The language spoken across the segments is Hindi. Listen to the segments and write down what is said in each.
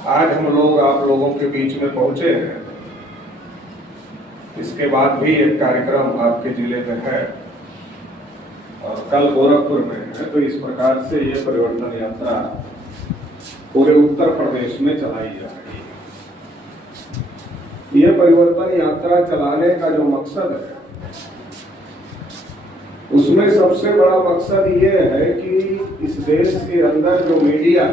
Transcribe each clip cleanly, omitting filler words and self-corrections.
आज हम लोग आप लोगों के बीच में पहुंचे हैं। इसके बाद भी एक कार्यक्रम आपके जिले में है और कल गोरखपुर में है। तो इस प्रकार से ये परिवर्तन यात्रा पूरे उत्तर प्रदेश में चलाई जा रही है। ये परिवर्तन यात्रा चलाने का जो मकसद है, उसमें सबसे बड़ा मकसद ये है कि इस देश के अंदर जो मीडिया,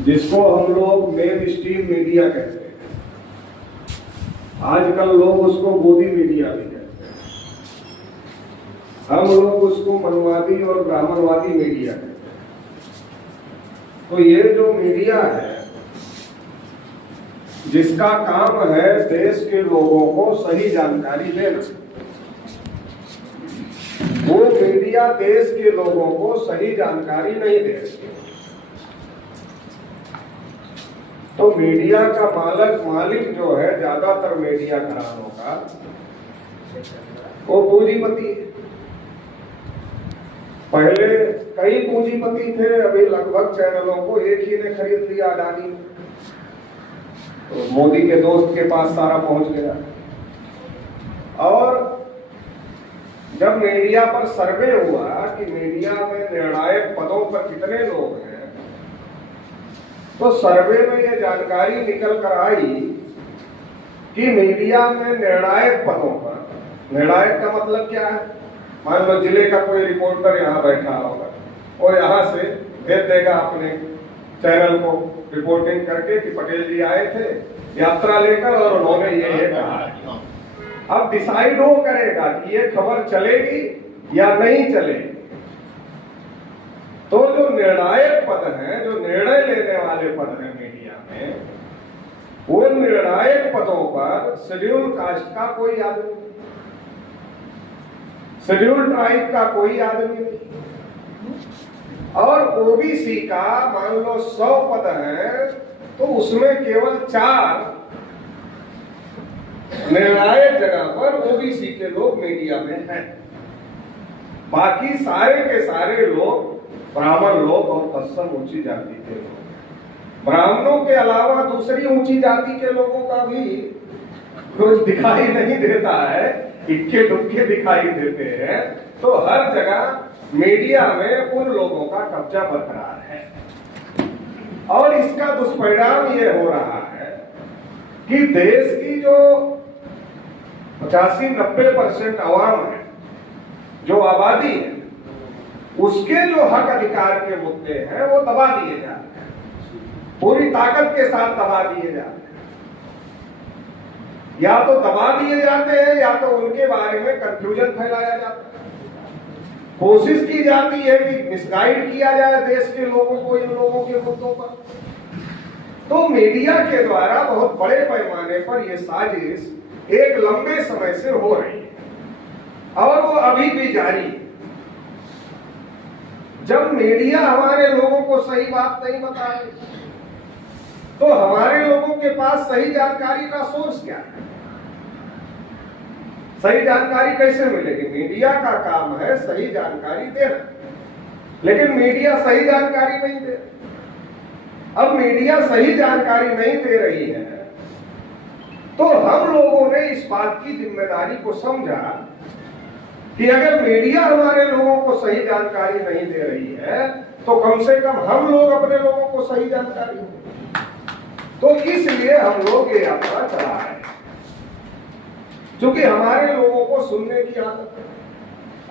जिसको हम लोग मेन स्ट्रीम मीडिया कहते हैं, आजकल लोग उसको गोदी मीडिया भी कहते हैं, हम लोग उसको मनवादी और ब्राह्मणवादी मीडिया कहते हैं। तो ये जो मीडिया है, जिसका काम है देश के लोगों को सही जानकारी देना, वो मीडिया देश के लोगों को सही जानकारी नहीं दे रही। तो मीडिया का मालिक जो है ज्यादातर मीडिया घरानों का, वो पूंजीपति है। पहले कई पूंजीपति थे, अभी लगभग चैनलों को एक ही ने खरीद लिया, अडानी। तो मोदी के दोस्त के पास सारा पहुंच गया। और जब मीडिया पर सर्वे हुआ कि मीडिया में निर्णायक पदों पर कितने लोग हैं, तो सर्वे में यह जानकारी निकल कर आई कि मीडिया में निर्णायक पदों पर, निर्णायक का मतलब क्या है? मान लो जिले का कोई रिपोर्टर यहाँ बैठा होगा और यहाँ से भेज देगा अपने चैनल को रिपोर्टिंग करके कि पटेल जी आए थे यात्रा लेकर और उन्होंने ये कहा। अब डिसाइड वो करेगा कि ये खबर चलेगी या नहीं चलेगी। तो जो निर्णायक पद हैं, जो निर्णय लेने वाले पद हैं मीडिया में, वो निर्णायक पदों पर शेड्यूल कास्ट का कोई आदमी नहीं, शेड्यूल ट्राइब का कोई आदमी नहीं, और ओबीसी का मान लो 100 पद हैं तो उसमें केवल 4 निर्णायक जगह पर ओबीसी के लोग मीडिया में हैं। बाकी सारे के सारे लोग ब्राह्मण लोग और तत्सम ऊंची जाति के लोग। ब्राह्मणों के अलावा दूसरी ऊंची जाति के लोगों का भी कुछ दिखाई नहीं देता है, इक्के दुक्के दिखाई देते हैं। तो हर जगह मीडिया में उन लोगों का कब्जा बरकरार है और इसका दुष्परिणाम ये हो रहा है कि देश की जो 85-90% आवाम है, जो आबादी है, उसके जो हक अधिकार के मुद्दे हैं वो दबा दिए जाते हैं, पूरी ताकत के साथ दबा दिए जाते हैं। या तो दबा दिए जाते हैं या तो उनके बारे में कंफ्यूजन फैलाया जाता है। कोशिश की जाती है कि मिसगाइड किया जाए देश के लोगों को इन लोगों के मुद्दों पर। तो मीडिया के द्वारा बहुत बड़े पैमाने पर यह साजिश एक लंबे समय से हो रही है और वो अभी भी जारी है। जब मीडिया हमारे लोगों को सही बात नहीं बताए तो हमारे लोगों के पास सही जानकारी का सोर्स क्या है? सही जानकारी कैसे मिलेगी? मीडिया का काम है सही जानकारी देना, लेकिन मीडिया सही जानकारी नहीं दे। अब मीडिया सही जानकारी नहीं दे रही है तो हम लोगों ने इस बात की जिम्मेदारी को समझा कि अगर मीडिया हमारे लोगों को सही जानकारी नहीं दे रही है तो कम से कम हम लोग अपने लोगों को सही जानकारी दें। तो इसलिए हम लोग ये यात्रा चला रहे हैं, क्योंकि हमारे लोगों को सुनने की आदत है।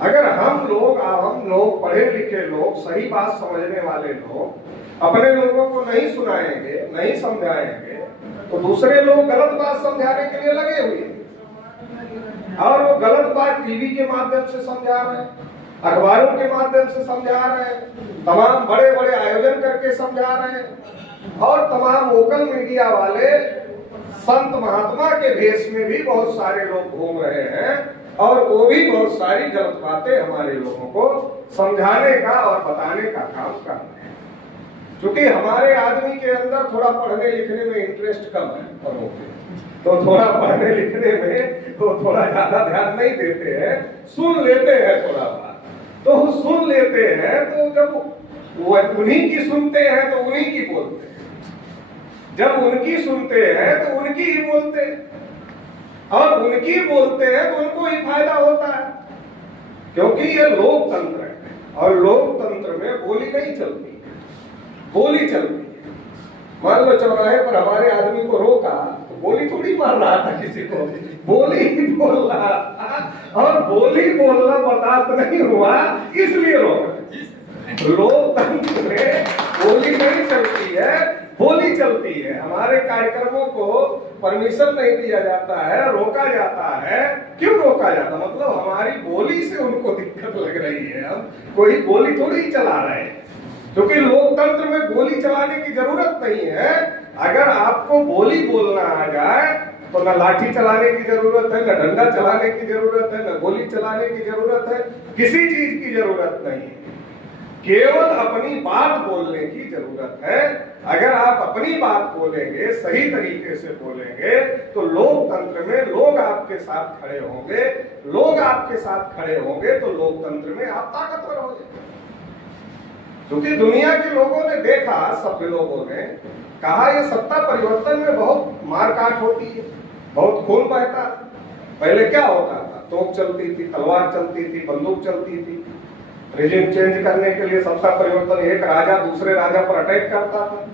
अगर हम लोग पढ़े लिखे लोग, सही बात समझने वाले लोग अपने लोगों को नहीं सुनाएंगे, नहीं समझाएंगे, तो दूसरे लोग गलत बात समझाने के लिए लगे हुए हैं और वो गलत बात टीवी के माध्यम से समझा रहे हैं, अखबारों के माध्यम से समझा रहे हैं, तमाम बड़े बड़े आयोजन करके समझा रहे हैं और तमाम लोकल मीडिया वाले संत महात्मा के भेष में भी बहुत सारे लोग घूम रहे हैं और वो भी बहुत सारी गलत बातें हमारे लोगों को समझाने का और बताने का काम कर रहे हैं। क्योंकि हमारे आदमी के अंदर थोड़ा पढ़ने लिखने में इंटरेस्ट कम है, तो थोड़ा पढ़ने लिखने में तो थोड़ा ज्यादा ध्यान नहीं देते हैं, सुन लेते हैं थोड़ा बात, तो सुन लेते हैं। तो जब वो उन्हीं की सुनते हैं तो उन्हीं की बोलते हैं, जब उनकी सुनते हैं तो उनकी ही बोलते हैं, और उनकी बोलते हैं तो उनको ही फायदा होता है, क्योंकि ये लोकतंत्र है और लोकतंत्र में बोली नहीं चलती है, बोली चलती है। मान लो चौराहे पर हमारे आदमी को रोका तो बोली थोड़ी मार रहा था किसी को, बोली ही बोल रहा था, और बोली बोलना बर्दाश्त नहीं हुआ इसलिए रोका। लोकतंत्र में बोली नहीं चलती है, बोली चलती है। हमारे कार्यक्रमों को परमिशन नहीं दिया जाता है, रोका जाता है। क्यों रोका जाता? मतलब हमारी बोली से उनको दिक्कत लग रही है, हम कोई बोली थोड़ी चला रहे हैं, क्योंकि लोकतंत्र में गोली चलाने की जरूरत नहीं है। अगर आपको बोली बोलना आ जाए तो न लाठी चलाने की जरूरत है, न डंडा चलाने की जरूरत है, न गोली चलाने की जरूरत है, किसी चीज की जरूरत नहीं है, केवल अपनी बात बोलने की जरूरत है। अगर आप अपनी बात बोलेंगे, सही तरीके से बोलेंगे, तो लोकतंत्र में लोग आपके साथ खड़े होंगे, लोग आपके साथ खड़े होंगे तो लोकतंत्र में आप ताकतवर हो जाएंगे। क्योंकि दुनिया के लोगों ने देखा, सभ्य लोगों ने कहा ये सत्ता परिवर्तन में बहुत मारकाट होती है, बहुत खून बहता। पहले क्या होता था? तोप चलती थी, तलवार चलती थी, बंदूक चलती थी। रिजिम चेंज करने के लिए सत्ता परिवर्तन, एक राजा दूसरे राजा पर अटैक करता था,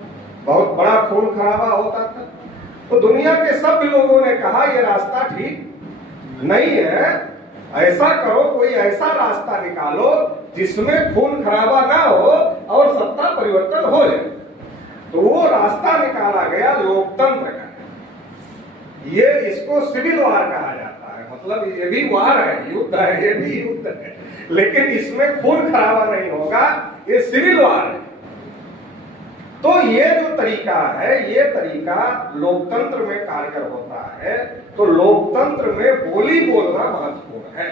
बहुत बड़ा खून खराबा होता था। तो दुनिया के सभ्य लोगों ने कहा ये रास्ता ठीक नहीं है, ऐसा करो, कोई ऐसा रास्ता निकालो जिसमें खून खराबा ना हो और सत्ता परिवर्तन हो जाए। तो वो रास्ता निकाला गया लोकतंत्र का। ये इसको सिविल वार कहा जाता है, मतलब ये भी वार है, युद्ध है, ये भी युद्ध है, लेकिन इसमें खून खराबा नहीं होगा, ये सिविल वार है। तो ये जो तरीका है, ये तरीका लोकतंत्र में कारगर होता है। तो लोकतंत्र में बोली बोलना महत्वपूर्ण है।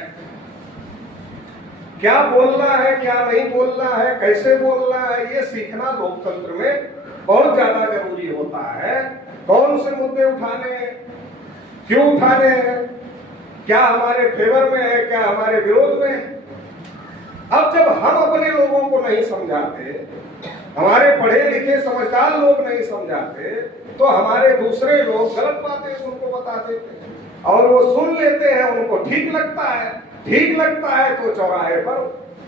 क्या बोलना है, क्या नहीं बोलना है, कैसे बोलना है, ये सीखना लोकतंत्र में बहुत ज्यादा जरूरी होता है। कौन से मुद्दे उठाने हैं, क्यों उठाने हैं, क्या हमारे फेवर में है, क्या हमारे विरोध में है। अब जब हम अपने लोगों को नहीं समझाते, हमारे पढ़े लिखे समझदार लोग नहीं समझाते, तो हमारे दूसरे लोग गलत बातें उनको बता देते हैं और वो सुन लेते हैं, उनको ठीक लगता है। ठीक लगता है तो चौराहे पर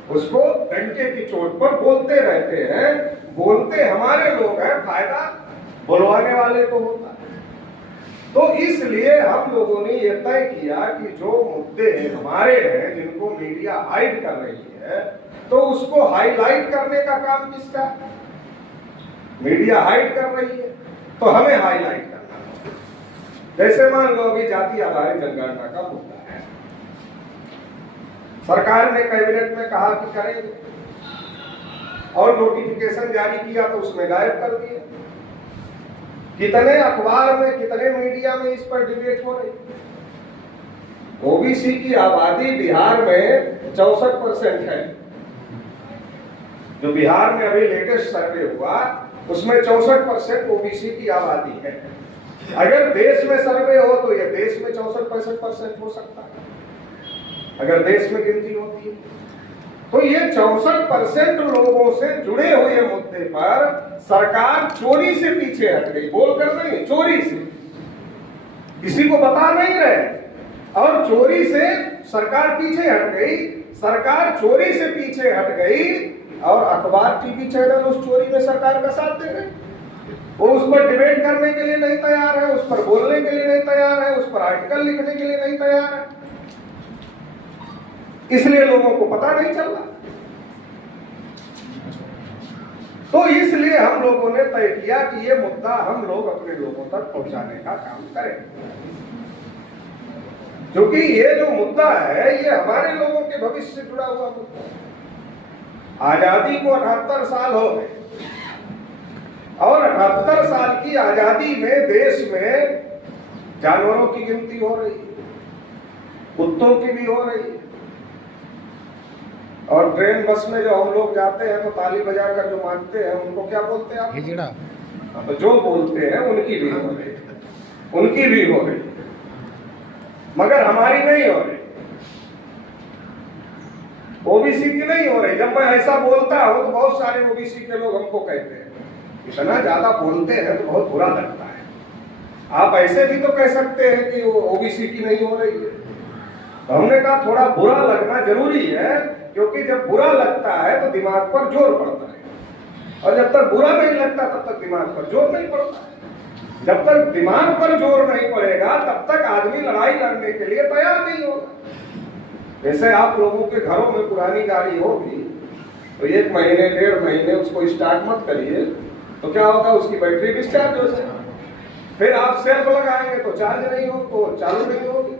उसको डंके की चोट पर बोलते रहते हैं। बोलते हमारे लोग हैं, फायदा बुलवाने वाले को होता है। तो इसलिए हम लोगों ने यह तय किया कि जो मुद्दे हमारे हैं, जिनको मीडिया हाइड कर रही है, तो उसको हाईलाइट करने का काम किसका? मीडिया हाइड कर रही है तो हमें हाईलाइट करना है। जैसे मान लो अभी जाति आधारित जनगणना का मुद्दा है, सरकार ने कैबिनेट में कहा कि करेंगे और नोटिफिकेशन जारी किया तो उसमें गायब कर दिया। कितने अखबार में, कितने मीडिया में इस पर डिबेट हो रही। ओबीसी की आबादी बिहार में 64% है। जो बिहार में अभी लेटेस्ट सर्वे हुआ उसमें 64% ओबीसी की आबादी है। अगर देश में सर्वे हो तो यह देश में 64% हो सकता है, अगर देश में गिनती होती है। तो ये 64% लोगों से जुड़े हुए मुद्दे पर सरकार चोरी से पीछे हट गई, बोलकर नहीं, चोरी से, किसी को बता नहीं रहे, और चोरी से सरकार पीछे हट गई। सरकार चोरी से पीछे हट गई और अखबार, टीवी चैनल उस चोरी में सरकार का साथ दे रहे। वो उस पर डिबेट करने के लिए नहीं तैयार है, उस पर बोलने के लिए नहीं तैयार है, उस पर आर्टिकल लिखने के लिए नहीं तैयार है, इसलिए लोगों को पता नहीं चल रहा। तो इसलिए हम लोगों ने तय किया कि ये मुद्दा हम लोग अपने लोगों तक पहुंचाने का काम करें, क्योंकि ये जो मुद्दा है ये हमारे लोगों के भविष्य से जुड़ा हुआ मुद्दा है। आजादी को 78 साल हो गए और 78 साल की आजादी में देश में जानवरों की गिनती हो रही है, कुत्तों की भी हो रही है, और ट्रेन बस में जो हम लोग जाते हैं तो ताली बजाकर जो मांगते हैं उनको क्या बोलते हैं आप? हिजड़ा। तो जो बोलते हैं उनकी भी हो रही, उनकी भी हो रही, मगर हमारी नहीं हो रही। ओबीसी की नहीं हो रही। जब मैं ऐसा बोलता हूं तो बहुत सारे ओबीसी के लोग हमको कहते हैं, इतना ज्यादा बोलते हैं तो बहुत बुरा लगता है, आप ऐसे भी तो कह सकते हैं कि वो ओबीसी की नहीं हो रही है। तो हमने कहा थोड़ा बुरा लगना जरूरी है, क्योंकि जब बुरा लगता है तो दिमाग पर जोर पड़ता है, और जब तक बुरा नहीं लगता तब तक दिमाग पर जोर नहीं पड़ता। जब तक दिमाग पर जोर नहीं पड़ेगा तब तक आदमी लड़ाई लड़ने के लिए तैयार नहीं होगा। जैसे आप लोगों के घरों में पुरानी गाड़ी होगी तो 1 महीने 1.5 महीने उसको स्टार्ट मत करिए, तो क्या होगा, उसकी बैटरी डिस्चार्ज हो जाएगी। फिर आप सेल्फ लगाएंगे तो चार्ज नहीं हो, तो चालू नहीं होगी।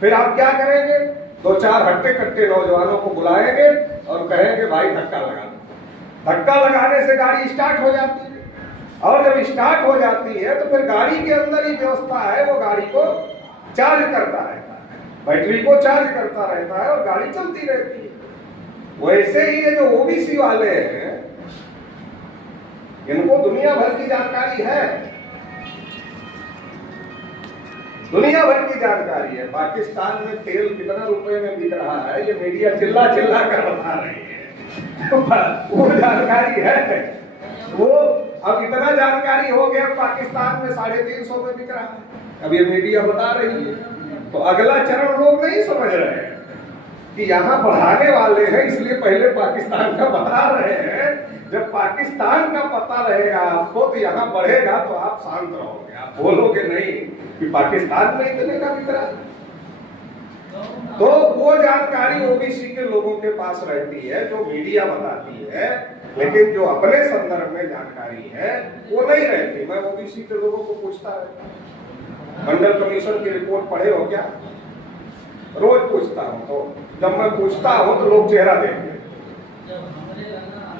फिर आप क्या करेंगे, 2-4 हट्टे कट्टे नौजवानों को बुलाएंगे और कहेंगे भाई धक्का लगा दो। धक्का लगाने से गाड़ी स्टार्ट हो जाती है, और जब स्टार्ट हो जाती है तो फिर गाड़ी के अंदर ही व्यवस्था है, वो गाड़ी को चार्ज करता रहता है, बैटरी को चार्ज करता रहता है और गाड़ी चलती रहती है। वैसे ही ये जो ओबीसी वाले हैं, इनको दुनिया भर की जानकारी है, दुनिया भर की जानकारी है। पाकिस्तान में तेल कितना रुपए में बिक रहा है, ये मीडिया चिल्ला चिल्ला कर बता रही है। वो जानकारी है, वो अब इतना जानकारी हो गया पाकिस्तान में 350 में बिक रहा है, अब ये मीडिया बता रही है। तो अगला चरण लोग नहीं समझ रहे हैं कि यहाँ बढ़ाने वाले हैं, इसलिए पहले पाकिस्तान का बता रहे हैं। जब पाकिस्तान का पता रहेगा आपको तो यहाँ बढ़ेगा, तो आप शांत रहोगे, आप बोलोगे नहीं कि पाकिस्तान में इतने का बिक रहा है। तो वो जानकारी ओबीसी के लोगों के पास रहती है जो मीडिया बताती है, लेकिन जो अपने संदर्भ में जानकारी है वो नहीं रहती। मैं ओबीसी के लोगों को पूछता है, मंडल कमीशन की रिपोर्ट पढ़े हो क्या, रोज पूछता हूँ। तो जब मैं पूछता हूँ तो लोग चेहरा देखते,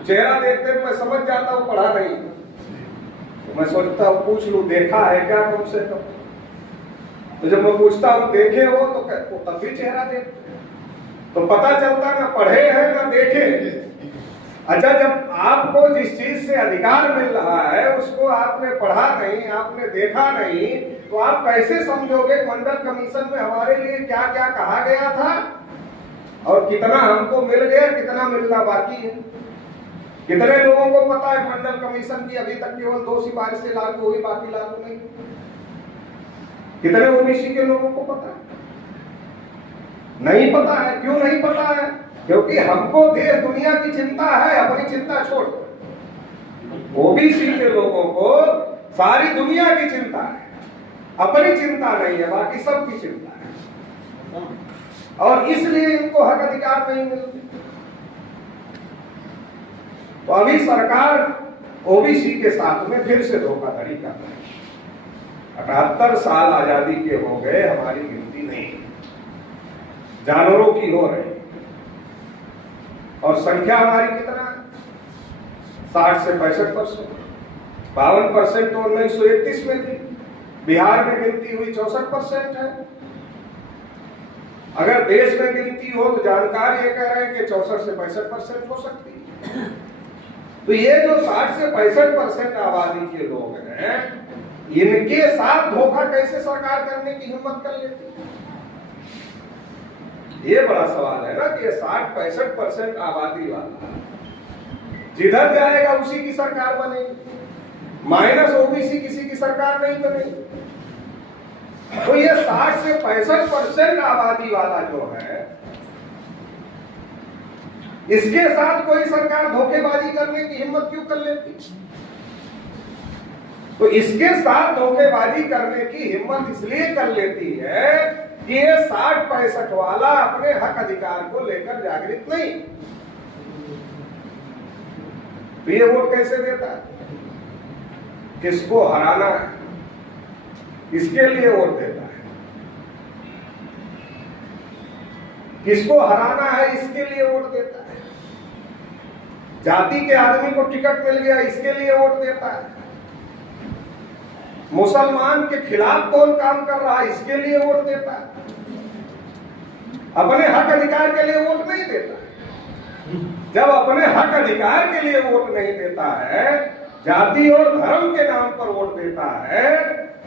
चेहरा देखते मैं समझ जाता हूँ पढ़ा नहीं। तो मैं सोचता हूँ पूछ लूँ देखा है क्या कम से कम। तो जब मैं पूछता हूँ देखे हो तो तब भी चेहरा देखते, तो पता चलता ना पढ़े हैं ना देखे। अच्छा, जब आपको जिस चीज से अधिकार मिल रहा है उसको आपने पढ़ा नहीं, आपने देखा नहीं, तो आप कैसे समझोगे मंडल कमीशन में हमारे लिए क्या क्या कहा गया था और कितना हमको मिल गया, कितना मिलना बाकी है। कितने लोगों को पता है मंडल कमीशन की अभी तक केवल 2 सिफारिशें लागू हुई, बाकी लागू नहीं। कितने ओबीसी के लोगों को पता है? नहीं पता है। क्यों नहीं पता है? क्योंकि हमको देश दुनिया की चिंता है, अपनी चिंता छोड़। ओबीसी के लोगों को सारी दुनिया की चिंता है, अपनी चिंता नहीं है, बाकी सबकी चिंता है, और इसलिए इनको हक अधिकार नहीं मिलते। तो अभी सरकार ओबीसी के साथ में फिर से धोखाधड़ी कर रही है। 78 साल आजादी के हो गए, हमारी गिनती नहीं, जानवरों की हो रही, और संख्या हमारी कितना है, 60 से 65%। 52% तो 1931 में थी। बिहार में गिनती हुई 64% है। अगर देश में गिनती हो तो जानकार ये कह रहे हैं कि 64 से 65% हो सकती है। तो ये जो 60 से 65% आबादी के लोग हैं, इनके साथ धोखा कैसे सरकार करने की हिम्मत कर लेती है? ये बड़ा सवाल है ना कि 60-65% आबादी वाला जिधर जाएगा उसी की सरकार बनेगी, माइनस ओबीसी किसी की सरकार नहीं बनेगी। तो ये 60 से 65% आबादी वाला जो है, इसके साथ कोई सरकार धोखेबाजी करने की हिम्मत क्यों कर लेती? तो इसके साथ धोखेबाजी करने की हिम्मत इसलिए कर लेती है कि ये 60-65 वाला अपने हक अधिकार को लेकर जागृत नहीं। तो ये वोट कैसे देता है? किसको हराना है इसके लिए वोट देता है, किसको हराना है इसके लिए वोट देता है, जाति के आदमी को टिकट मिल गया इसके लिए वोट देता है, मुसलमान के खिलाफ कौन काम कर रहा है इसके लिए वोट देता है, अपने हक अधिकार के लिए वोट नहीं देता है। जब अपने हक अधिकार के लिए वोट नहीं देता है, जाति और धर्म के नाम पर वोट देता है,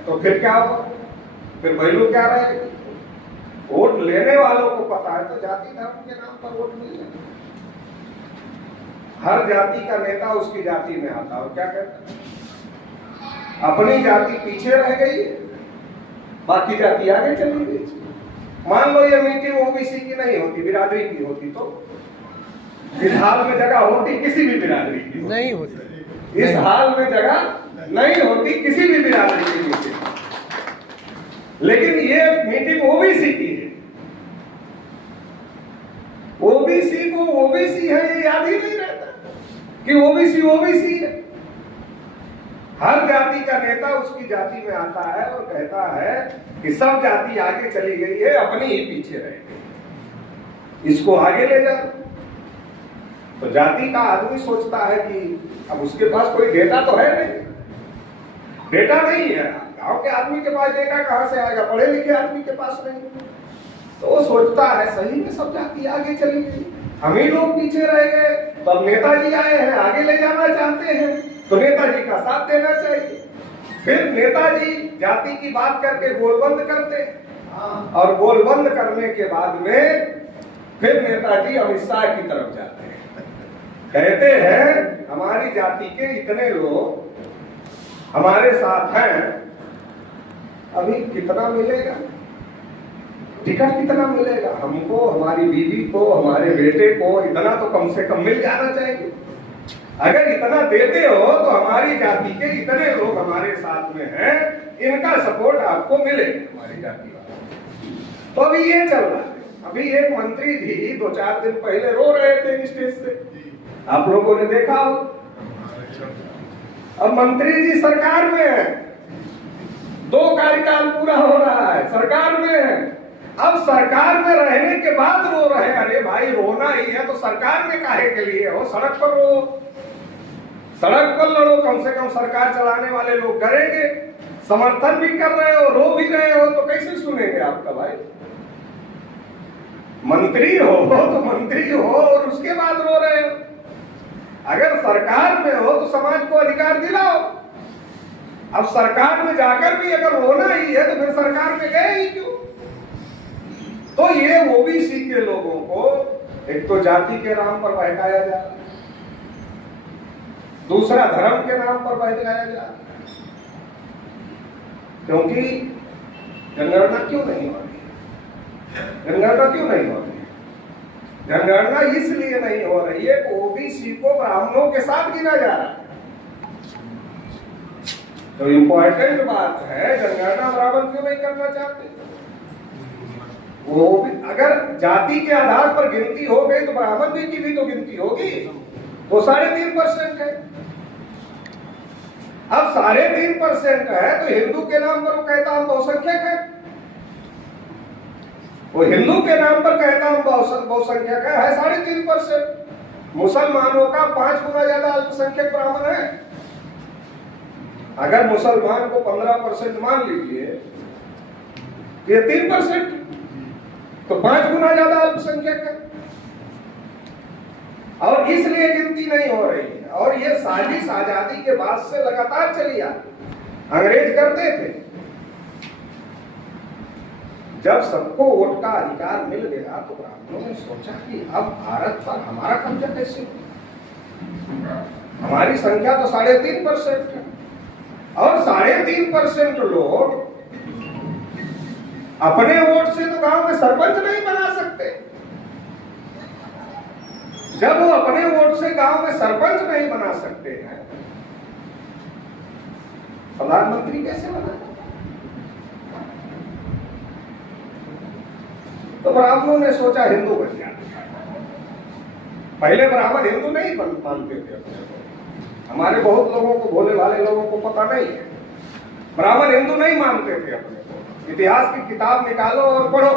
तो फिर क्या होगा? फिर वैल्यू क्या रहेगी? वोट लेने वालों को पता है, तो जाति धर्म के नाम पर वोट नहीं है। हर जाति का नेता उसकी जाति में आता है और क्या कहता है, अपनी जाति पीछे रह गई, बाकी जाति आगे चली गई। मान लो ये मीटिंग ओबीसी की नहीं होती, बिरादरी की होती, तो इस हाल में जगह होती किसी भी बिरादरी की नहीं होती, इस हाल में जगह नहीं होती किसी भी बिरादरी की मीटिंग। लेकिन ये मीटिंग ओबीसी की है, ओबीसी को ओबीसी है ये याद ही नहीं रहता कि ओबीसी ओबीसी है। हर जाति का नेता उसकी जाति में आता है और कहता है कि सब जाति आगे चली गई है, अपनी ही पीछे रह गई, इसको आगे ले जाओ। तो जाति का आदमी सोचता है कि अब उसके पास कोई डेटा तो है नहीं, डेटा नहीं है, गांव के आदमी के पास डेटा कहां से आएगा, पढ़े लिखे आदमी के पास नहीं। तो वो सोचता है सही में सब जाति आगे चली गई, हम ही लोग पीछे रह गए, तो अब नेताजी आए हैं, आगे ले जाना चाहते हैं, तो नेताजी का साथ देना चाहिए। फिर नेताजी जाति की बात करके गोलबंद करते, और गोलबंद करने के बाद में फिर नेताजी अमित शाह की तरफ जाते हैं, कहते हैं हमारी जाति के इतने लोग हमारे साथ हैं, अभी कितना मिलेगा, टिकट कितना मिलेगा हमको, हमारी बीवी को, हमारे बेटे को, इतना तो कम से कम मिल जाना चाहिए। अगर इतना देते हो तो हमारी जाति के इतने लोग हमारे साथ में हैं, इनका सपोर्ट आपको मिलेगा हमारी जाति वाला। तो अभी ये चल रहा है। अभी एक मंत्री जी 2-4 दिन पहले रो रहे थे स्टेज से, आप लोगों ने देखा हो। अब मंत्री जी सरकार में है, 2 कार्यकाल पूरा हो रहा है, सरकार में है, अब सरकार में रहने के बाद रो रहे। अरे भाई रोना ही है तो सरकार में काहे के लिए हो, सड़क पर रो, सड़क पर लड़ो, कम से कम सरकार चलाने वाले लोग करेंगे। समर्थन भी कर रहे हो, रो भी रहे हो, तो कैसे सुनेंगे आपका भाई। मंत्री हो तो मंत्री हो और उसके बाद रो रहे हो। अगर सरकार में हो तो समाज को अधिकार दिलाओ। अब सरकार में जाकर भी अगर रोना ही है तो फिर सरकार में गए ही क्यों। तो ये ओबीसी के लोगों को एक तो जाति के नाम पर बहकाया जा, दूसरा धर्म के नाम पर बहकाया जा। क्योंकि जनगणना क्यों नहीं हो रही, जनगणना क्यों नहीं हो रही, जनगणना इसलिए नहीं हो रही है कि ओबीसी को ब्राह्मणों के साथ गिना जा रहा है। तो इंपॉर्टेंट बात है, जनगणना बराबर क्यों नहीं करना चाहते। वो अगर जाति के आधार पर गिनती हो गई तो ब्राह्मण की भी तो गिनती होगी, तो 3.5% है। अब 3.5% है तो हिंदू के नाम पर वो कहता हम बहुसंख्यक है, वो हिंदू के नाम पर कहता हम बहुसंख्यक है 3.5%। मुसलमानों का 5 गुना ज्यादा अल्पसंख्यक ब्राह्मण है। अगर मुसलमान को 15% मान लीजिए, ये 3%, तो 5 गुना ज्यादा अल्पसंख्यक है। और इसलिए गिनती नहीं हो रही है। और ये साजिश आजादी के बाद से लगातार चली आ रही। अंग्रेज करते थे, जब सबको वोट का अधिकार मिल गया तो ब्राह्मणों ने सोचा कि अब भारत पर हमारा कब्जा कैसे हो। हमारी संख्या तो 3.5% है और 3.5% लोग अपने वोट से तो गांव में सरपंच नहीं बना सकते। जब वो अपने वोट से गांव में सरपंच नहीं बना सकते हैं, प्रधानमंत्री कैसे बना। तो ब्राह्मणों ने सोचा हिंदू बन जाए। पहले ब्राह्मण हिंदू नहीं मानते थे अपने को। हमारे बहुत लोगों को, भोले भाले लोगों को पता नहीं है, ब्राह्मण हिंदू नहीं मानते थे अपने को। इतिहास की किताब निकालो और पढ़ो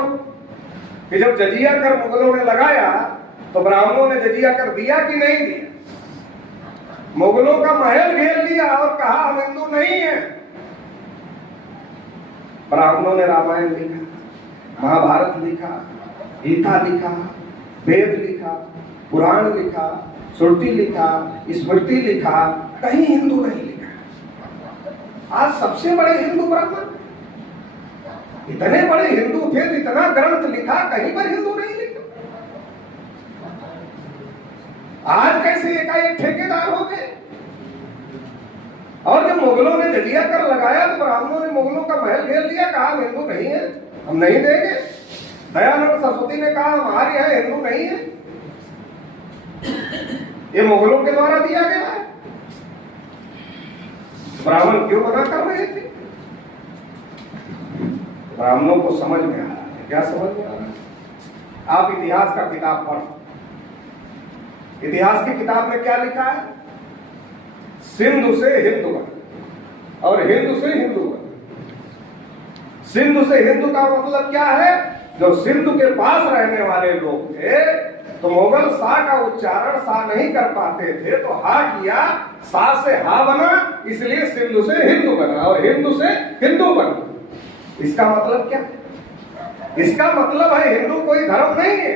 कि जब जजिया कर मुगलों ने लगाया तो ब्राह्मणों ने जजिया कर दिया कि नहीं दिया। मुगलों का महल घेर लिया और कहा हम हिंदू नहीं है। ब्राह्मणों ने रामायण लिखा, महाभारत लिखा, गीता लिखा, वेद लिखा, पुराण लिखा, श्रुति लिखा, स्मृति लिखा, कहीं हिंदू नहीं लिखा। आज सबसे बड़े हिंदू ब्राह्मण, इतने बड़े हिंदू थे, इतना ग्रंथ लिखा, कहीं पर हिंदू नहीं लिखा। आज कैसे एकाएक ठेकेदार हो गए? और जब मुगलों ने जजिया कर लगाया तो ब्राह्मणों ने मुगलों का महल घेर लिया, कहा हम हिंदू नहीं है, हम नहीं देंगे। दयानंद सरस्वती ने कहा हमारे यहाँ हिंदू नहीं है, ये मुगलों के द्वारा दिया गया है। ब्राह्मण क्यों मना कर रहे थे? ब्राह्मणों को समझ में आ रहा है। क्या समझ में आ रहा है? आप इतिहास का किताब पढ़ो, इतिहास की किताब में क्या लिखा है? सिंधु से हिंदू बना और हिंदू से हिंदू बना। सिंधु से हिंदू का मतलब क्या है? जो सिंधु के पास रहने वाले लोग थे तो मुगल सा का उच्चारण सा नहीं कर पाते थे, तो हा किया, सा से हा बना, इसलिए सिंधु से हिंदू बना और हिंदू से हिंदू बना। इसका मतलब क्या? इसका मतलब है हिंदू कोई धर्म नहीं है,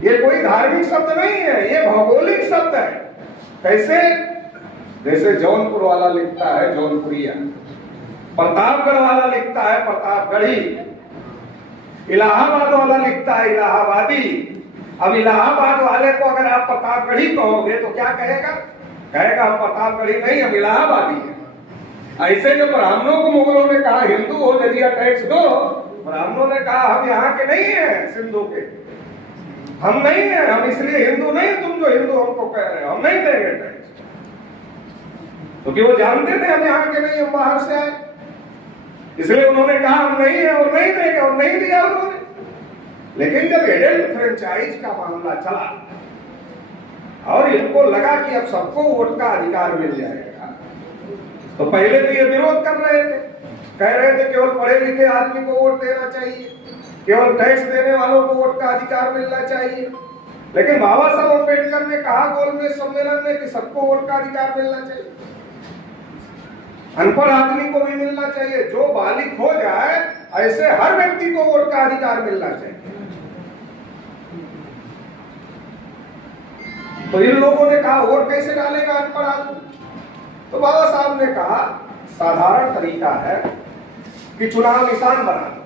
ये कोई धार्मिक शब्द नहीं है, ये भौगोलिक शब्द है। कैसे? जैसे जौनपुर वाला लिखता है जौनपुरिया, प्रतापगढ़ वाला लिखता है प्रतापगढ़ी, इलाहाबाद वाला लिखता है इलाहाबादी। अब इलाहाबाद वाले को अगर आप प्रतापगढ़ी कहोगे तो क्या कहेगा? कहेगा हम प्रतापगढ़ी नहीं, हम इलाहाबादी हैं। ऐसे जो ब्राह्मणों को मुगलों ने कहा हिंदू हो, जजिया टैक्स दो, ब्राह्मणों ने कहा हम यहाँ के नहीं है, सिंधु के हम नहीं है, हम इसलिए हिंदू नहीं, तुम जो हिंदू हमको कह रहे हो हम नहीं देंगे टैक्स। क्योंकि वो जानते थे हम यहाँ के नहीं, हम बाहर से आए, इसलिए उन्होंने कहा हम नहीं है और नहीं देंगे और नहीं दिया उन्होंने। लेकिन जब एडल्ट फ्रेंचाइज का मामला चला और इनको लगा कि अब सबको वोट का अधिकार मिल जाएगा, तो पहले तो ये विरोध कर रहे थे, कह रहे थे केवल पढ़े लिखे आदमी को वोट देना चाहिए, केवल टैक्स देने वालों को वोट का अधिकार मिलना चाहिए। लेकिन बाबा साहब अम्बेडकर ने कहा गोलमेज सम्मेलन में कि सबको वोट का अधिकार मिलना चाहिए, अनपढ़ आदमी को भी मिलना चाहिए, जो बालिग हो जाए ऐसे हर व्यक्ति को वोट का अधिकार मिलना चाहिए। तो इन लोगों ने कहा वोट कैसे डालेगा अनपढ़ आदमी? तो बाबा साहब ने कहा साधारण तरीका है कि चुनाव निशान बना दो,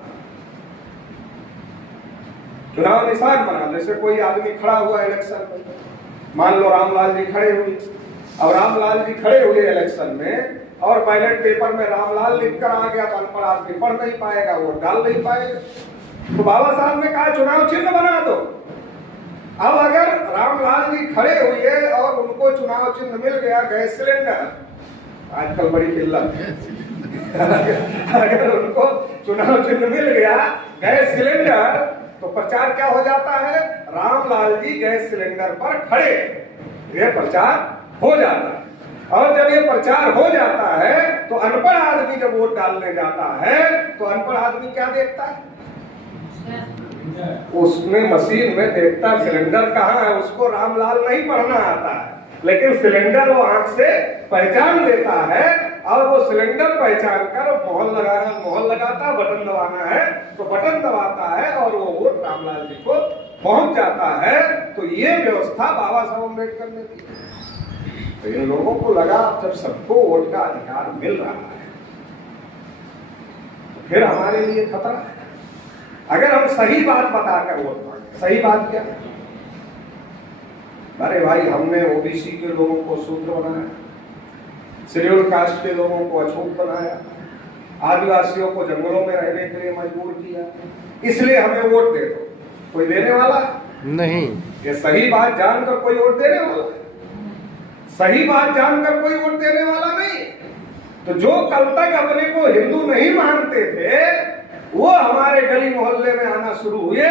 चुनाव निशान बना। जैसे कोई आदमी खड़ा हुआ इलेक्शन में, मान लो रामलाल जी खड़े हुए, अब रामलाल जी खड़े हुए इलेक्शन में और बैलेट पेपर में रामलाल लिखकर आ गया तो अनपढ़ आदमी पढ़ नहीं पाएगा, वोट डाल नहीं पाएगा। तो बाबा साहब ने कहा चुनाव चिन्ह बना दो। अब अगर रामलाल जी खड़े हुए और उनको चुनाव चिन्ह मिल गया गैस सिलेंडर, आजकल बड़ी किल्लत है अगर उनको चुनाव चिन्ह मिल गया गैस सिलेंडर, तो प्रचार क्या हो जाता है? रामलाल जी गैस सिलेंडर पर खड़े, ये प्रचार हो जाता है। और जब ये प्रचार हो जाता है तो अनपढ़ आदमी जब वोट डालने जाता है तो अनपढ़ आदमी क्या देखता है? उसमें मशीन में देखता सिलेंडर कहाँ है, उसको रामलाल नहीं पढ़ना आता है, लेकिन सिलेंडर वो आंख से पहचान लेता है और वो सिलेंडर पहचान कर मोहर लगाता, बटन दबाना है तो बटन दबाता है और वो वोट रामलाल जी को पहुंच जाता है। तो ये व्यवस्था बाबा साहब अम्बेडकर ने दी। तो इन लोगों को लगा जब सबको वोट का अधिकार मिल रहा है तो फिर हमारे लिए खतरा है। अगर हम सही बात बताकर वोट मांगे, सही बात क्या है? अरे भाई हमने ओबीसी के लोगों को शूद्र बनाया, शेड्यूल कास्ट के लोगों को अछूत बनाया, आदिवासियों को जंगलों में रहने के लिए मजबूर किया, इसलिए हमें वोट दे दो। कोई देने वाला नहीं। ये सही बात जानकर कोई वोट देने वाला है? सही बात जानकर कोई वोट देने वाला नहीं। तो जो कल तक अपने को हिंदू नहीं मानते थे वो हमारे गली मोहल्ले में आना शुरू हुए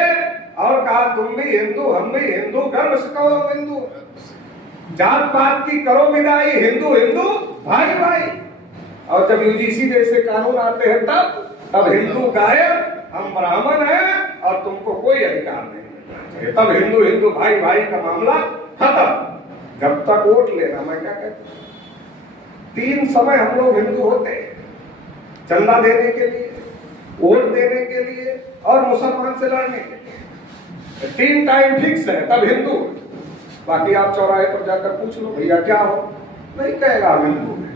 और कहा तुम भी हिंदू, हम भी हिंदू, गर्व से कहो हम हिंदू, जात पात की करो विदाई, हिंदू हिंदू भाई भाई। और जब यूजीसी जैसे कानून आते हैं तब हिंदू गायब, हम ब्राह्मण हैं और तुमको कोई अधिकार नहीं मिलना चाहिए, तब हिंदू हिंदू भाई भाई का मामला खत्म। जब तक वोट लेना, मैं क्या कहता, 3 समय हम लोग हिंदू होते, चंदा देने के लिए, वोट देने के लिए और मुसलमान से लड़ने के लिए। 3 टाइम फिक्स है तब हिंदू। बाकी आप चौराहे पर जाकर पूछ लो भैया क्या हो, नहीं कहेगा हम हिंदू हैं।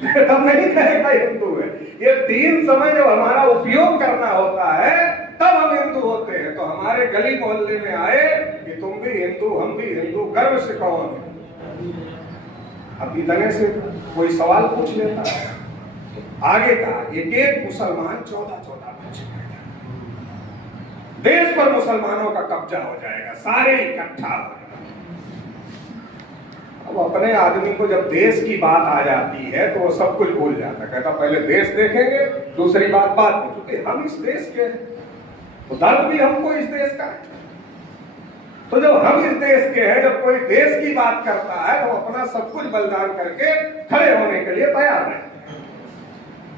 तब नहीं कहेगा हिंदू है। ये 3 समय जब हमारा उपयोग करना होता है तब हम हिंदू होते हैं। तो हमारे गली मोहल्ले में आए कि तुम भी हिंदू, हम भी हिंदू, गर्व से कहो हम हिंदू। अब इतने से कोई सवाल पूछ लेता है, आगे का एक मुसलमान 14-14 बच्चे, देश पर मुसलमानों का कब्जा हो जाएगा, सारे इकट्ठा हो जाएगा। अब अपने आदमी को जब देश की बात आ जाती है तो वो सब कुछ भूल जाता है, कहता पहले देश देखेंगे, दूसरी बात बाद में, क्योंकि हम इस देश के हैं तो दर्द भी हमको इस देश का है। तो जब हम इस देश के हैं, जब कोई देश की बात करता है तो अपना सब कुछ बलिदान करके खड़े होने के लिए तैयार है।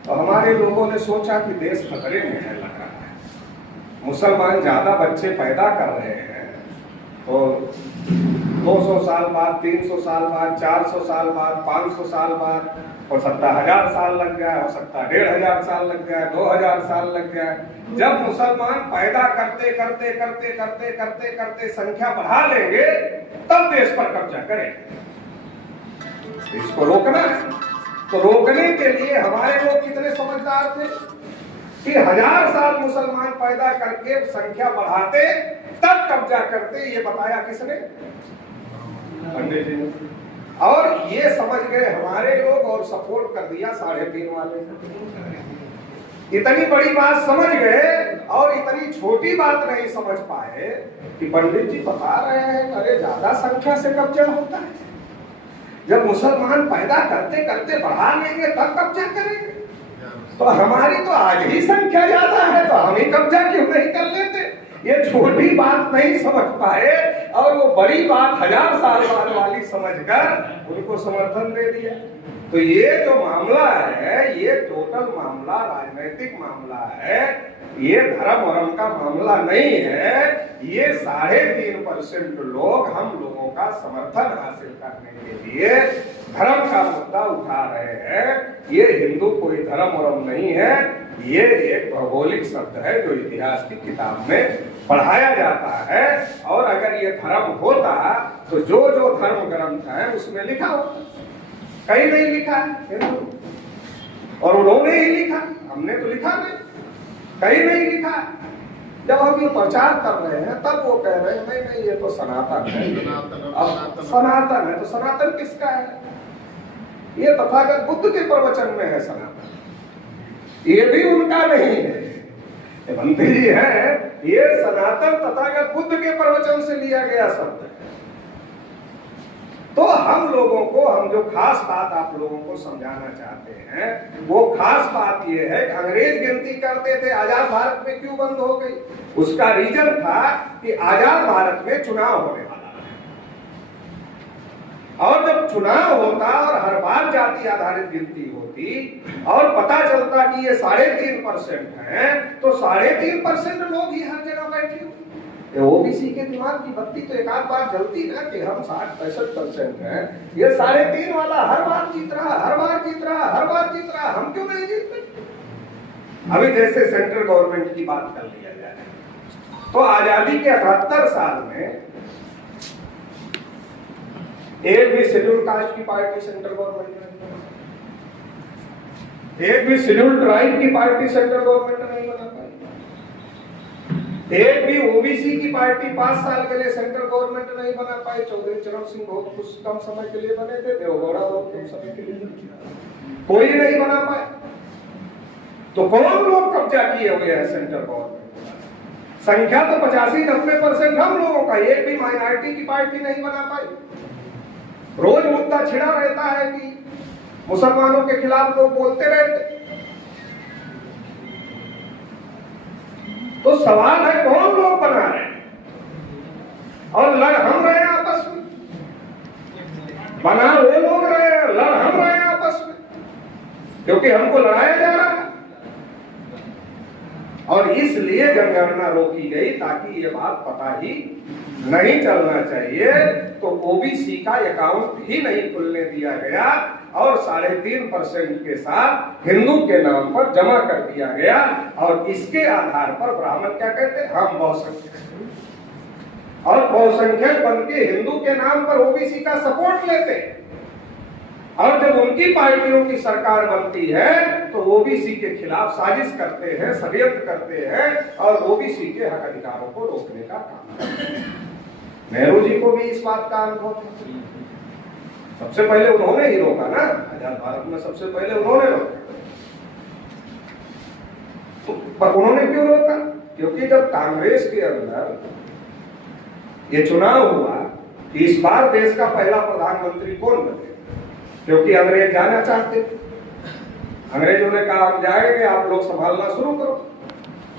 तो हमारे लोगों ने सोचा कि देश खतरे में है, लग रहा है, मुसलमान ज्यादा बच्चे पैदा कर रहे हैं, तो 200 साल बाद, 300 साल बाद, 400 साल बाद, 500 साल बाद, हो सकता 1000 साल लग जाए, हो सकता 1500 साल लग जाए, 2000 साल लग जाए। जब मुसलमान पैदा करते करते करते करते करते करते संख्या बढ़ा लेंगे तब देश पर कब्जा करेंगे। इसको रोकना है। तो रोकने के लिए हमारे लोग कितने समझदार थे कि 1000 साल मुसलमान पैदा करके संख्या बढ़ाते तब कब्जा करते। ये बताया किसने? पंडित जी ने। और ये समझ गए हमारे लोग और सपोर्ट कर दिया 3.5 वाले। इतनी बड़ी बात समझ गए और इतनी छोटी बात नहीं समझ पाए कि पंडित जी बता रहे हैं अरे ज्यादा संख्या से कब्जा होता है, जब मुसलमान पैदा करते करते बढ़ा लेंगे तब कब्जा करेंगे। तो हमारी तो आज ही संख्या ज्यादा है तो हम ही कब्जा क्यों नहीं कर लेते। ये छोटी बात नहीं समझ पाए और वो बड़ी बात 1000 साल बाद वाली समझकर उनको समर्थन दे दिया। तो ये जो मामला है ये टोटल मामला राजनीतिक मामला है, ये धर्म वरम का मामला नहीं है। ये 3.5% लोग हम लोगों का समर्थन हासिल करने के लिए धर्म का मुद्दा उठा रहे हैं। ये हिंदू कोई धर्म वरम नहीं है, ये एक भौगोलिक शब्द है जो इतिहास की किताब में पढ़ाया जाता है। और अगर ये धर्म होता तो जो जो धर्म ग्रंथ है उसमें लिखा होता, कहीं नहीं लिखा है और उन्होंने ही लिखा, हमने तो लिखा नहीं, कहीं नहीं लिखा। जब हम ये प्रचार कर रहे हैं तब वो कह रहे हैं नहीं नहीं ये तो सनातन है। अब सनातन है तो सनातन किसका है? ये तथागत बुद्ध के प्रवचन में है सनातन, ये भी उनका नहीं है। भंते जी है, ये सनातन तथागत बुद्ध के प्रवचन से लिया गया शब्द है। तो हम लोगों को, हम जो खास बात आप लोगों को समझाना चाहते हैं वो खास बात ये है कि अंग्रेज गिनती करते थे आजाद भारत में क्यों बंद हो गई। उसका रीजन था कि आजाद भारत में चुनाव होने वाला और जब चुनाव होता और हर बार जाति आधारित गिनती होती और पता चलता कि ये 3.5% है तो 3.5% लोग ही हर जगह बैठे हो। ओबीसी के दिमाग की बत्ती तो एक आध बार जलती ना कि हम 60-65% हैं, ये 3.5 वाला हर बार जीत रहा, हर बार जीत रहा, हर बार जीत रहा, हम क्यों नहीं जीतते। अभी जैसे सेंट्रल गवर्नमेंट की बात कर लिया जाए तो आजादी के 78 साल में एक भी शेड्यूल कास्ट की पार्टी सेंट्रल गवर्नमेंट में, एक भी शेड्यूल ट्राइब की पार्टी सेंट्रल गवर्नमेंट नहीं बना पाई, एक भी ओबीसी की पार्टी 5 साल के लिए सेंट्रल गवर्नमेंट नहीं बना पाई। चौधरी चरण सिंह बहुत कुछ कम समय के लिए बने थे, देवगौड़ा बहुत कम समय के लिए, कोई नहीं बना पाए। तो कौन लोग कब्जा किए हुए हैं सेंट्रल गवर्नमेंट? संख्या तो 85-90% हम लोगों का, एक भी माइनॉरिटी की पार्टी नहीं बना पाई। रोज मुद्दा छिड़ा रहता है कि मुसलमानों के खिलाफ लोग बोलते रहते। तो सवाल है कौन लोग बना रहे हैं और लड़ हम रहे हैं आपस में। बना वो लोग रहे हैं, लड़ हम रहे हैं आपस में, क्योंकि हमको लड़ाया जा रहा है। और इसलिए जनगणना रोकी गई ताकि ये बात पता ही नहीं चलना चाहिए। तो ओबीसी का अकाउंट ही नहीं खुलने दिया गया और 3.5% के साथ हिंदू के नाम पर जमा कर दिया गया। और इसके आधार पर ब्राह्मण क्या कहते हैं, हम बहुसंख्यक, और बहुसंख्यक बन के हिंदू के नाम पर ओबीसी का सपोर्ट लेते और जब उनकी पार्टियों की सरकार बनती है तो ओबीसी के खिलाफ साजिश करते हैं, षड्यंत्र करते हैं और ओबीसी के हक अधिकारों को रोकने का काम करते हैं। नेहरू जी को भी इस बात का अनुभव था। सबसे पहले उन्होंने ही रोका ना, आजाद भारत में सबसे पहले उन्होंने रोका। तो उन्होंने क्यों रोका? क्योंकि जब कांग्रेस के अंदर ये चुनाव हुआ कि इस बार देश का पहला प्रधानमंत्री कौन बने, क्योंकि अंग्रेज जाना चाहते थे। अंग्रेजों ने कहा हम जाएंगे, आप लोग संभालना शुरू करो,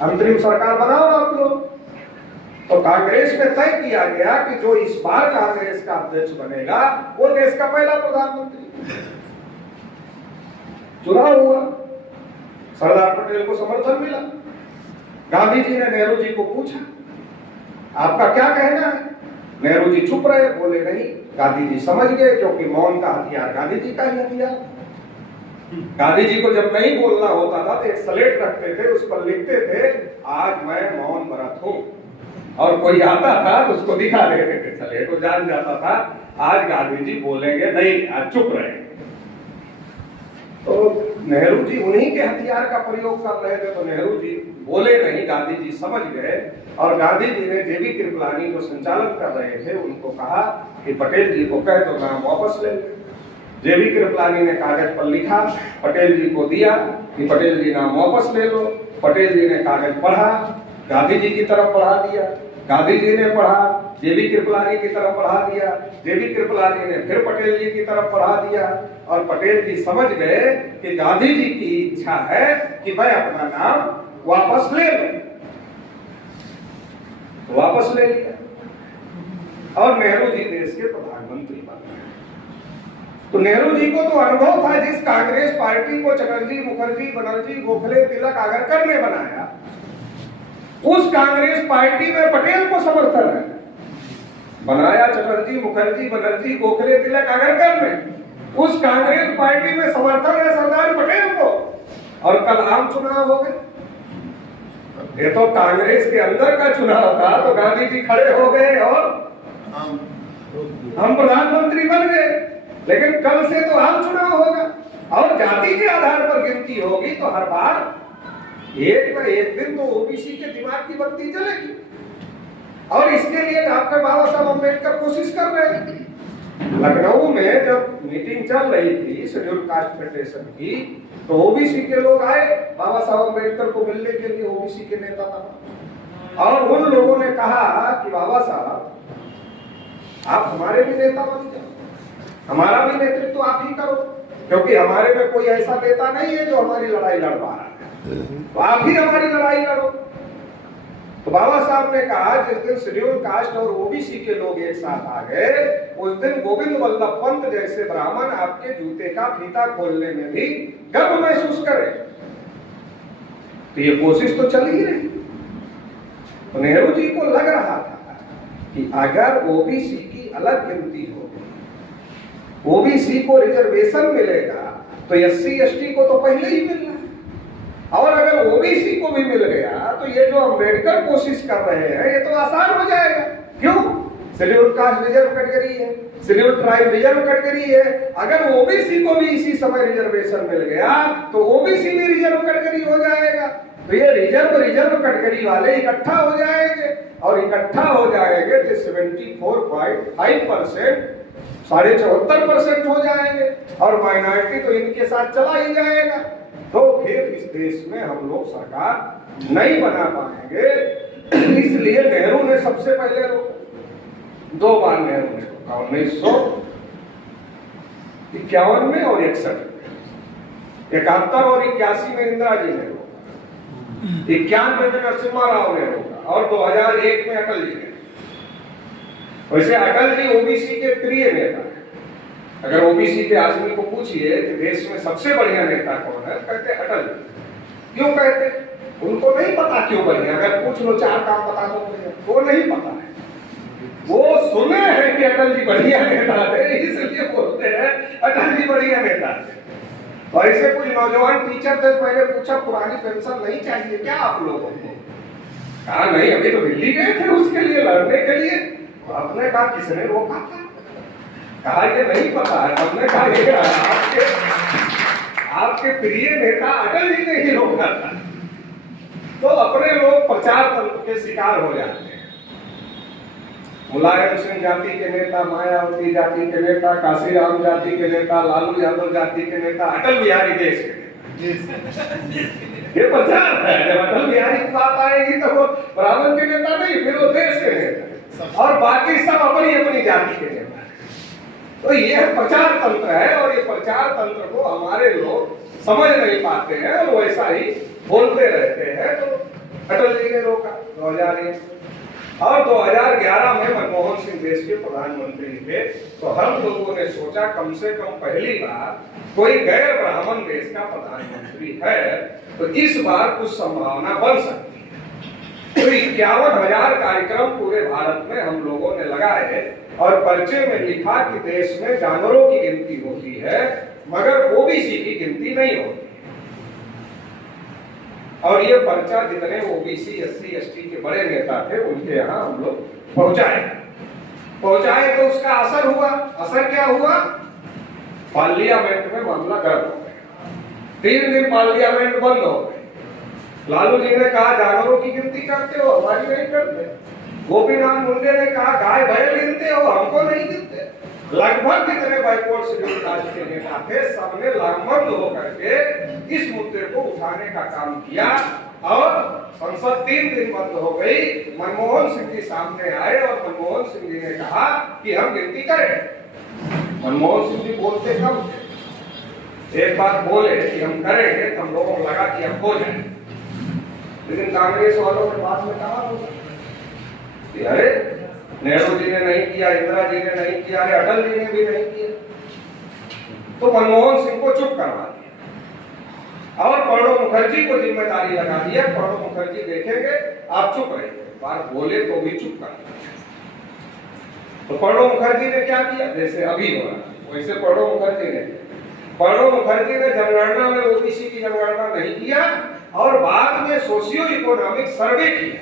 अंतरिम सरकार बनाओ आप लोग। तो कांग्रेस में तय किया गया कि जो इस बार कांग्रेस का अध्यक्ष बनेगा वो देश का पहला प्रधानमंत्री। चुनाव हुआ, सरदार पटेल को समर्थन मिला। गांधी जी ने नेहरू जी को पूछा आपका क्या कहना है? नेहरू जी चुप रहे, बोले नहीं। गांधी जी समझ गए, क्योंकि मौन का हथियार गांधी जी का ही हथियार। गांधी जी को जब नहीं बोलना होता था तो एक स्लेट रखते थे, उस पर लिखते थे आज मैं मौन व्रत हूं, और कोई आता था तो उसको दिखा देते थे स्लेट, वो जान जाता था आज गांधी जी बोलेंगे नहीं, आज चुप रहे। तो नेहरू जी उन्हीं के हथियार का प्रयोग कर रहे थे, तो नेहरू जी बोले नहीं, गांधी जी समझ गए। और गांधी जी ने जेबी कृपलानी जो संचालन कर रहे थे उनको कहा कि पटेल जी को कह तो नाम वापस ले। जेबी कृपलानी ने कागज पर लिखा, पटेल जी को दिया कि पटेल जी नाम वापस ले लो। पटेल जी ने कागज पढ़ा, गांधी जी की तरफ बढ़ा दिया, गांधी जी ने पढ़ा, जेबी कृपलानी की तरफ बढ़ा दिया, जेबी कृपलानी ने फिर पटेल जी की तरफ बढ़ा दिया, और पटेल जी समझ गए कि गांधी जी की इच्छा है कि मैं अपना नाम वापस ले लूं। वापस ले लिया और नेहरू जी देश के प्रधानमंत्री बन गए। तो नेहरू जी को तो अनुभव था, जिस कांग्रेस पार्टी को चटर्जी, मुखर्जी, बनर्जी, गोखले, तिलक, आगरकर ने बनाया, उस कांग्रेस पार्टी में पटेल को समर्थन है। बनाया चटर्जी, मुखर्जी, बनर्जी, गोखले, तिलक, आगरकर ने, उस कांग्रेस पार्टी में समर्थन है सरदार पटेल को। और कल आम चुनाव हो गए। ये तो कांग्रेस के अंदर का चुनाव था, तो गांधी जी खड़े हो गए और हम प्रधानमंत्री बन गए। लेकिन कल से तो आम चुनाव होगा और जाति के आधार पर गिनती होगी, तो हर बार एक न एक दिन तो ओबीसी के दिमाग की बत्ती जलेगी। और इसके लिए डॉक्टर बाबा साहब अम्बेडकर कोशिश कर रहे हैं। लखनऊ में जब मीटिंग चल रही थी शेड्यूल कास्ट फेडरेशन की, तो ओबीसी के लोग आए बाबा साहब अम्बेडकर को मिलने के लिए, ओबीसी के नेता था। और उन लोगों ने कहा कि बाबा साहब आप हमारे भी नेता बन जाओ, हमारा भी नेतृत्व आप ही करो, क्योंकि हमारे में कोई ऐसा नेता नहीं है जो हमारी लड़ाई लड़ पा रहा है, तो आप ही हमारी लड़ाई लड़ो। तो बाबा साहब ने कहा जिस दिन शेड्यूल कास्ट और ओबीसी के लोग एक साथ आ गए, उस दिन गोविंद वल्लभ पंत जैसे ब्राह्मण आपके जूते का फीता खोलने में भी गर्व महसूस करें। तो ये कोशिश तो चल ही रही। तो नेहरू जी को लग रहा था कि अगर ओबीसी की अलग गिनती होगी, ओबीसी को रिजर्वेशन मिलेगा, तो एससी एसटी को तो पहले ही मिलना है, और अगर ओबीसी को भी मिल गया तो ये जो अम्बेडकर कोशिश कर रहे हैं ये तो आसान हो जाएगा। क्यों? शेड्यूल कास्ट रिजर्व कैटेगरी है, शेड्यूल ट्राइब रिजर्व कैटेगरी है। अगर ओबीसी को भी इसी समय रिजर्वेशन मिल गया तो ओबीसी भी रिजर्व कैटेगरी हो जाएगा। तो ये रिजर्व कैटेगरी वाले इकट्ठा हो जाएंगे, और इकट्ठा हो जाएंगे तो 74.5% 74.5% हो जाएंगे, और माइनॉरिटी तो इनके साथ चला ही जाएगा। तो फिर इस देश में हम लोग सरकार नहीं बना पाएंगे। इसलिए नेहरू ने सबसे पहले रोका, 2 बार नेहरू ने रोका, 1951 में और 61 में। 71 और 81 में इंदिरा जी ने रोका, 91 में नरसिम्हा राव ने रोका, और 2001 में अटल जी ने। वैसे अटल जी ओबीसी के प्रिय नेता है। अगर ओबीसी के आदमी को पूछिए कि देश में सबसे बढ़िया नेता कौन है, कहते अटल जी। क्यों कहते? उनको नहीं पता क्यों बढ़िया। अगर पूछ लो 4 काम बता दो, वो नहीं पता है। वो सुने हैं कि अटल जी बढ़िया नेता थे, इसलिए बोलते हैं अटल जी बढ़िया नेता थे। और ऐसे कुछ नौजवान टीचर थे, मैंने पूछा पुरानी पेंशन नहीं चाहिए क्या आप लोगों को? कहा नहीं, अभी तो दिल्ली गए थे उसके लिए, लड़ने के लिए। आपने कहा किसने रोका था? कहा ये नहीं पता है, हमने कहा ये आपके प्रिय नेता अटल जी ने ही रोका था। तो अपने लोग प्रचार तंत्र के शिकार हो जाते हैं। मुलायम सिंह जाति के नेता, मायावती जाति के नेता, काशीराम जाति के नेता, लालू यादव जाति के नेता, अटल बिहारी देश के नेता। ये प्रचार है। जब अटल बिहारी की बात आएगी तो वो ब्राह्मण के नेता नहीं, फिर वो देश के नेता, और बाकी सब अपनी अपनी जाति के नेता। तो ये प्रचार तंत्र है, और ये प्रचार तंत्र को हमारे लोग समझ नहीं पाते हैं और वैसा ही बोलते रहते हैं। तो अटल जी ने रोका 2001 और 2011 में मनमोहन सिंह देश के प्रधानमंत्री थे। तो हम लोगों ने सोचा कम से कम पहली बार कोई गैर ब्राह्मण देश का प्रधानमंत्री है, तो इस बार कुछ संभावना बन सकती है। तो 51,000 कार्यक्रम पूरे भारत में हम लोगों ने लगाए और पर्चे में लिखा कि देश में जानवरों की गिनती होती है मगर ओबीसी की गिनती नहीं होती। और ये पर्चा जितने ओबीसी, एससी, एसटी के बड़े नेता थे उनके यहाँ हम लोग पहुंचाए तो उसका असर हुआ। असर क्या हुआ? पार्लियामेंट में मामला गर्म हो गया। 3 दिन पार्लियामेंट बंद हो गए। लालू जी ने कहा जानवरों की गिनती करते हो, हमारी नहीं करते। गोपीनाथ मुंडे ने कहा गाय बैल गिनते हो, हमको नहीं गिनते। लगभग जितने बैकवर्ड शेड्यूल कास्ट के नेता थे सबने लामबंद होकर के इस मुद्दे को उठाने का काम किया और संसद 3 दिन बंद हो गई। मनमोहन सिंह जी सामने आए और मनमोहन सिंह जी ने कहा कि हम गिनती करें। मनमोहन सिंह जी बोलते कम थे, एक बार बोले कि हम करेंगे तो हम लोगों को लगा कि हम हो जाए, लेकिन कांग्रेस वालों ने बाद में कहा कि अरे नेहरू जी ने नहीं किया, इंदिरा जी ने नहीं किया, अरे अटल जी ने भी नहीं किया। तो मनमोहन सिंह को चुप करवा दिया और प्रणब मुखर्जी को जिम्मेदारी लगा दिया। प्रणब मुखर्जी देखेंगे, आप चुप रहिए। बार बोले तो भी चुप कर। तो प्रणब मुखर्जी ने क्या किया? जैसे अभी हो रहा वैसे प्रणब मुखर्जी ने जनगणना में ओबीसी की जनगणना नहीं किया और बाद में सोशियो इकोनॉमिक सर्वे किया,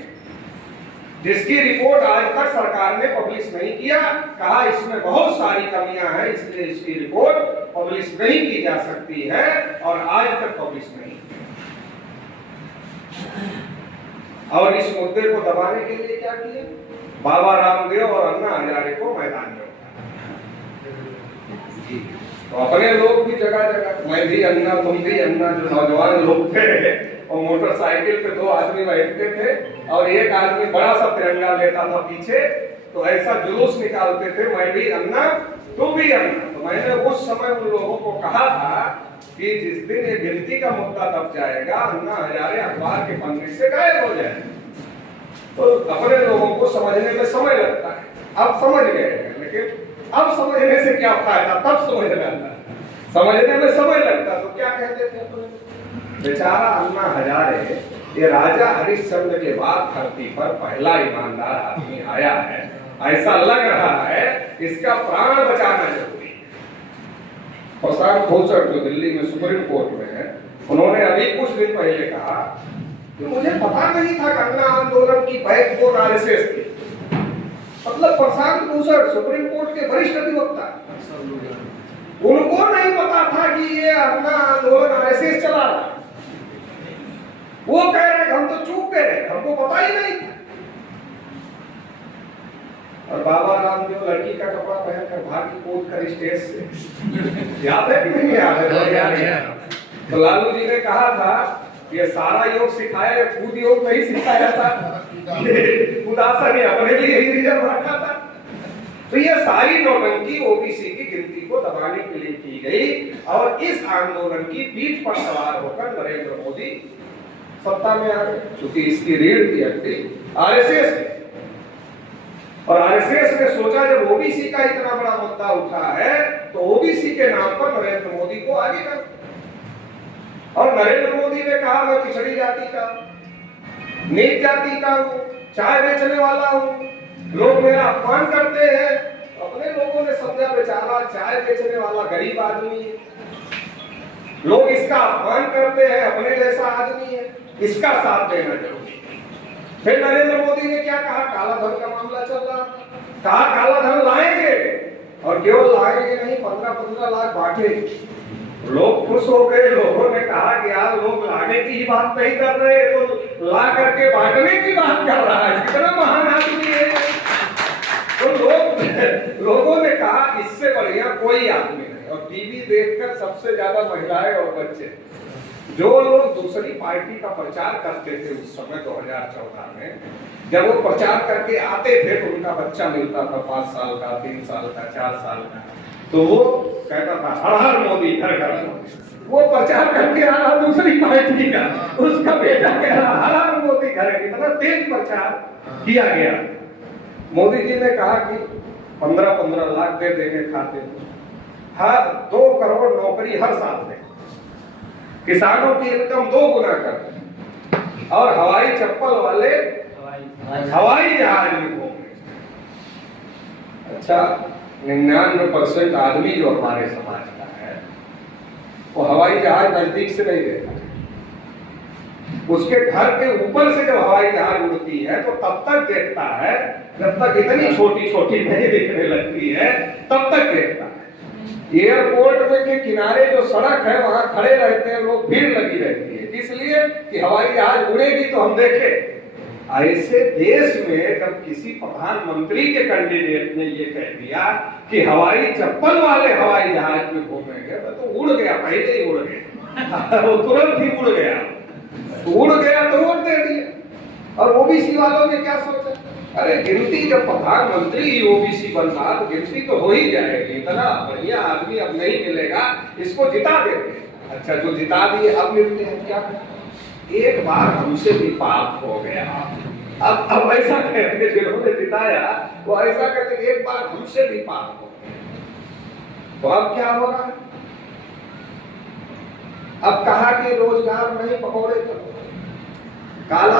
जिसकी रिपोर्ट आज तक सरकार ने पब्लिश नहीं किया। कहा इसमें बहुत सारी कमियां हैं, इसलिए इसकी रिपोर्ट पब्लिश नहीं की जा सकती है और आज तक पब्लिश नहीं। और इस मुद्दे को दबाने के लिए क्या किया? बाबा रामदेव और अन्ना हजारे को मैदान में उठाया। तो अपने लोग भी जगह जगह, मैं भी अन्ना, तुम भी अन्ना, जो नौजवान लोग थे और मोटरसाइकिल पे 2 आदमी बैठते थे और एक आदमी बड़ा सा तिरंगा लेता था पीछे, तो ऐसा जुलूस निकालते थे, मैं भी अन्ना, तू भी अन्ना। तो मैंने उस समय उन लोगों को कहा था कि जिस दिन ये गिनती का मुद्दा दब जाएगा, अन्ना हजारे अखबार के पन्ने से गायब हो जाएगा। तो अपने लोगों को समझने में समय लगता है। अब समझ गए हैं, लेकिन अब समझने से क्या फायदा? तब समझ में आता है, समझने में समय लगता। तो क्या कहते थे अपने बेचारा अन्ना हजारे, ये राजा हरिश्चंद्र के बाद धरती पर पहला ईमानदार आदमी आया है, ऐसा लग रहा है इसका प्राण बचाना जरूरी है। प्रशांत भूषण जो दिल्ली में सुप्रीम कोर्ट में है, उन्होंने अभी कुछ दिन पहले कहा कि मुझे पता नहीं था अन्ना आंदोलन की बैकबोन आरएसएस थी। मतलब प्रशांत भूषण सुप्रीम कोर्ट के वरिष्ठ अधिवक्ता, उनको नहीं पता था कि ये अन्ना आंदोलन आरएसएस चला रहा है। वो कह रहे हम तो चूक गए, हमको पता ही नहीं था। और बाबा रामदेव लड़की का कपड़ा पहनकर भागी कूद कर स्टेज से, याद है कि नहीं याद है? तो लालू जी ने कहा था ये सारा योग सिखाया, खुद योग नहीं सिखाया था, खुदासा ने अपने लिए यही रिजर्व रखा था। तो ये सारी नौटंकी ओबीसी की गिनती को दबाने के लिए की गई और इस आंदोलन की पीठ पर सवार होकर नरेंद्र मोदी सत्ता में आ गए, क्योंकि इसकी रीढ़ की हड्डी आरएसएस है। और आरएसएस ने सोचा जब ओबीसी का इतना बड़ा मुद्दा उठा है तो ओबीसी के नाम पर नरेंद्र मोदी को आगे कर। और नरेंद्र मोदी ने कहा मैं पिछड़ी जाति का, नीच जाति का हूँ, चाय बेचने वाला हूँ, लोग मेरा अपमान करते हैं। अपने लोगों ने समझा बेचारा चाय बेचने वाला गरीब आदमी है, लोग इसका अपमान करते हैं, अपने जैसा आदमी है, इसका साथ देना जरूरी है। फिर नरेंद्र मोदी ने क्या कहा? काला धन का मामला चल रहा, कहा काला धन लाएंगे और केवल लाएंगे नहीं, 15-15 लाख बांटे। लोग खुश हो गए, लोगों ने कहा कि यार लोग लाने की ही बात नहीं कर रहे, तो ला करके बांटने की बात कर रहा है, कितना महान आदमी है। तो लोगों ने कहा इससे बढ़िया कोई आदमी नहीं। और टीवी देखकर सबसे ज्यादा महिलाएं और बच्चे, जो लोग दूसरी पार्टी का प्रचार करते थे उस समय 2014 में, जब वो प्रचार करके आते थे तो उनका बच्चा मिलता था 5 साल का, 3 साल का, 4 साल का, तो वो कहता था हर हर मोदी, हर घर मोदी। वो प्रचार करके आ रहा दूसरी पार्टी का, उसका बेटा कह रहा हर हर मोदी घर। इतना तेज प्रचार किया गया। मोदी जी ने कहा कि 15-15 लाख दे देंगे खाते, हर 2 करोड़ नौकरी हर साल देंगे, किसानों की इनकम 2 गुना कर, और हवाई चप्पल वाले हवाई जहाज में घूमेंगे। अच्छा, 99% आदमी जो हमारे समाज का है वो हवाई जहाज नजदीक से नहीं देखता। उसके घर के ऊपर से जब हवाई जहाज उड़ती है तो तब तक देखता है जब तक इतनी छोटी छोटी नहीं दिखने लगती है, तब तक देखता है। एयरपोर्ट में के किनारे जो सड़क है वहां खड़े रहते हैं लोग, भीड़ लगी रहती है, इसलिए कि हवाई जहाज उड़ेगी तो हम देखें। ऐसे देश में जब किसी प्रधानमंत्री के कैंडिडेट ने ये कह दिया कि हवाई चप्पल वाले हवाई जहाज में घूमेंगे, तो उड़ गया, पहले ही उड़ गया। वो तुरंत ही उड़ गया, उड़ गया तो वोट दे दिया। और ओबीसी वालों ने क्या सोचा, अरे गिनती जब प्रधानमंत्री ओबीसी बन रहा तो गिनती तो हो ही जाएगी, इतना बढ़िया आदमी अब नहीं मिलेगा, इसको जिता देते। अच्छा, जो जिता दिए अब मिलते हैं क्या? एक बार हमसे भी पाप हो गया। अब ऐसा कहते जिन्होंने जिताया वो ऐसा कहते एक बार हमसे भी पाप हो गया। तो अब क्या हो रहा है? अब कहा कि रोजगार नहीं, पकौड़े करो, काला